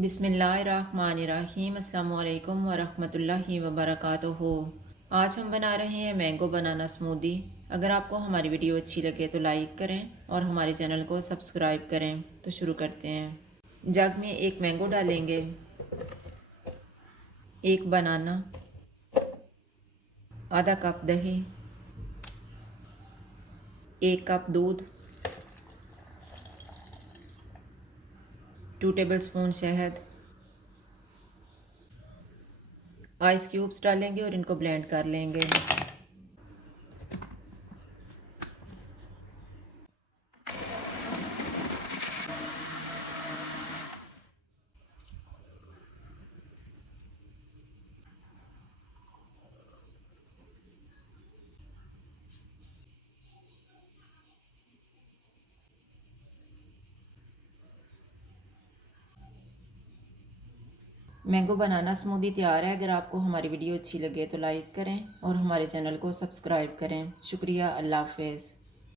बिस्मिल्लाहिर्रहमानिर्रहीम। अस्सलामुअलैकुम वरहमतुल्लाहि वबरकातुहू। आज हम बना रहे हैं मैंगो बनाना स्मूदी। अगर आपको हमारी वीडियो अच्छी लगे तो लाइक करें और हमारे चैनल को सब्सक्राइब करें। तो शुरू करते हैं। जग में एक मैंगो डालेंगे, एक बनाना, आधा कप दही, एक कप दूध, 2 टेबलस्पून शहद, आइस क्यूब्स डालेंगे और इनको ब्लेंड कर लेंगे। मैंगो बनाना स्मूदी तैयार है। अगर आपको हमारी वीडियो अच्छी लगे तो लाइक करें और हमारे चैनल को सब्सक्राइब करें। शुक्रिया। अल्लाह हाफ़िज़।